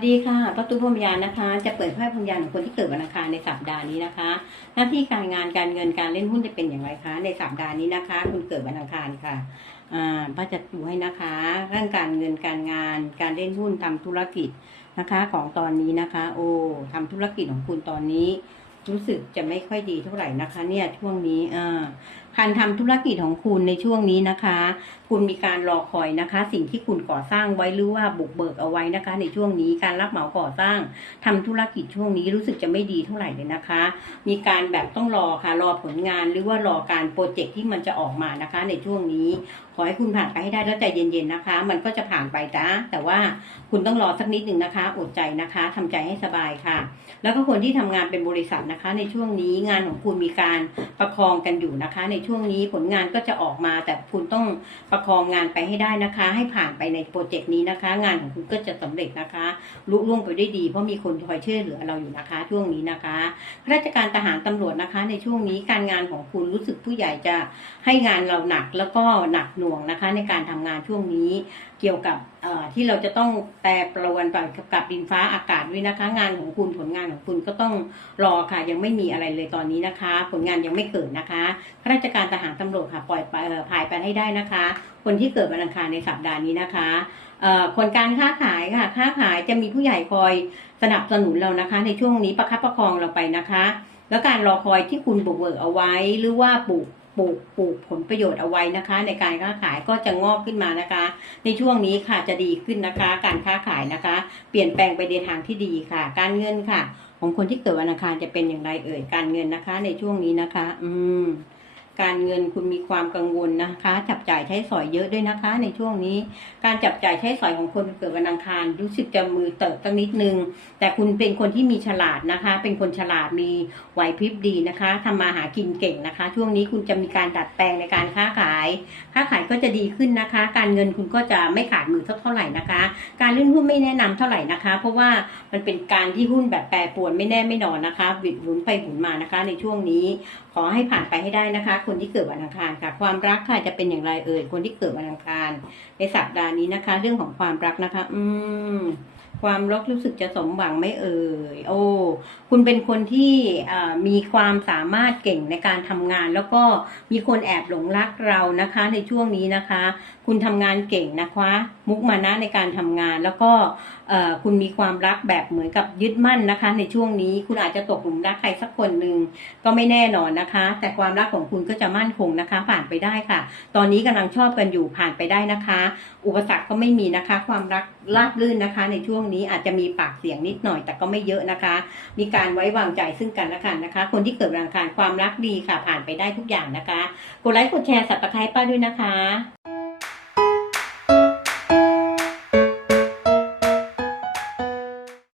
สวัสดีค่ะประตูพรหมยานนะคะ จะเปิดไพ่พรมยานของคนที่เกิดวันอังคารในสัปดาห์นี้นะคะ หน้าที่การงานการเงินการเล่นหุ้นจะเป็นอย่างไรคะ ในสัปดาห์นี้นะคะ คุณเกิดวันอังคารค่ะอ่าป้าจะดูให้นะคะเรื่องการเงินการงานการเล่นหุ้นทำธุรกิจนะคะ ของตอนนี้นะคะ โอ้ทำธุรกิจของคุณตอนนี้ รู้สึกจะไม่ค่อยดีเท่าไหร่นะคะ เนี่ยช่วงนี้อ่าการทำธุรกิจของคุณในช่วงนี้นะคะ คุณมีการรอคอยนะคะ สิ่งที่คุณก่อสร้างไว้หรือว่าบุกเบิกเอาไว้นะคะ ในช่วงนี้การรับเหมาก่อสร้างทำธุรกิจช่วงนี้รู้สึกจะไม่ดีเท่าไหร่เลยนะคะ มีการแบบต้องรอค่ะรอผลงานหรือว่ารอการโปรเจกต์ที่มันจะออกมานะคะ ในช่วงนี้ขอให้คุณผ่านไปให้ได้แล้วใจเย็นๆนะคะ มันก็จะผ่านไปจ้าแต่ว่าคุณต้องรอสักนิดหนึ่งนะคะ อดใจนะคะทำใจให้สบายค่ะ แล้วก็คนที่ทำงานเป็นบริษัทนะคะ ในช่วงนี้งานของคุณมีการประคองกันอยู่นะคะ ในช่วงนี้ผลงานก็จะออกมา แต่คุณต้องประคองงานไปให้ได้นะคะ ให้ผ่านไปในโปรเจกต์นี้นะคะ งานของคุณก็จะสำเร็จนะคะลุล่วงไปได้ดีเพราะมีคนคอยช่วยเหลือเราอยู่นะคะ ช่วงนี้นะคะข้าราชการทหารตำรวจนะคะ ในช่วงนี้การงานของคุณรู้สึกผู้ใหญ่จะให้งานเราหนักแล้วก็หนักหน่วงนะคะ ในการทำงานช่วงนี้เกี่ยวกับที่เราจะต้องแปรปรวนไปกับดินฟ้าอากาศด้วยนะคะ งานของคุณผลงานของคุณก็ต้องรอค่ะยังไม่มีอะไรเลยตอนนี้นะคะ ผลงานยังไม่เกิดนะคะข้าราชการทหารตำรวจค่ะปล่อยไปเอ่อผ่ายไปให้ได้นะคะ คนที่เกิดวันอังคารในสัปดาห์นี้นะคะคนการค้าขายค่ะ ค้าขายจะมีผู้ใหญ่คอยสนับสนุนเรานะคะ ในช่วงนี้ประคับประคองเราไปนะคะ แล้วการรอคอยที่คุณบุกเบิกเอาไว้ หรือว่าปลูกปลูกปลูกผลประโยชน์เอาไว้นะคะ ในการค้าขายก็จะงอกขึ้นมานะคะ ในช่วงนี้ค่ะจะดีขึ้นนะคะ การค้าขายนะคะ เปลี่ยนแปลงไปในทางที่ดีค่ะ การเงินค่ะ ของคนที่เกิดวันอังคารจะเป็นอย่างไรเอ่ยการเงินนะคะ ในช่วงนี้นะคะ อืม การเงินคุณมีความกังวลนะคะ จับจ่ายใช้สอยเยอะด้วยนะคะ ในช่วงนี้ การจับจ่ายใช้สอยของคนเกิดวันอังคาร รู้สึกจะมือเติบตั้งนิดนึง แต่คุณเป็นคนที่มีฉลาดนะคะ เป็นคนฉลาดมีไหวพริบดีนะคะทำมาหากินเก่งนะคะ ช่วงนี้คุณจะมีการดัดแปลงในการค้าขาย ค้าขายก็จะดีขึ้นนะคะ การเงินคุณก็จะไม่ขาดมือเท่าเท่าไหร่นะคะ การเล่นหุ้นไม่แนะนำเท่าไหร่นะคะ เพราะว่ามันเป็นการที่หุ้นแบบแปรปรวนไม่แน่ไม่นอนนะคะวิดหมุนไปหมุนมานะคะ ในช่วงนี้ขอให้ผ่านไปให้ได้นะคะคนที่เกิดวันอังคารค่ะ ความรักค่ะจะเป็นอย่างไรเอ่ยคนที่เกิดวันอังคาร ในสัปดาห์นี้นะคะ เรื่องของความรักนะคะ อืมความรักรู้สึกจะสมหวังไหม่เอ่ย โอ้ คุณเป็นคนที่มีความสามารถเก่งในการทำงาน แล้วก็มีคนแอบหลงรักเรานะคะในช่วงนี้นะคะ คุณทำงานเก่งนะคะ มุกมานะในการทำงาน แล้วก็คุณมีความรักแบบเหมือนกับยึดมั่นนะคะ ในช่วงนี้คุณอาจจะตกหลุมรักใครสักคนหนึ่งก็ไม่แน่นอนนะคะ แต่ความรักของคุณก็จะมั่นคงนะคะ ผ่านไปได้ค่ะ ตอนนี้กำลังชอบกันอยู่ผ่านไปได้นะคะ อุปสรรคก็ไม่มีนะคะ ความรักราบรื่นนะคะ ในช่วงนี้อาจจะมีปากเสียงนิดหน่อยแต่ก็ไม่เยอะนะคะ มีการไว้วางใจซึ่งกันและกันนะคะ คนที่เกิดรังคารความรักดีค่ะผ่านไปได้ทุกอย่างนะคะ กดไลค์กดแชร์สับตะไคร้ป้าด้วยนะคะ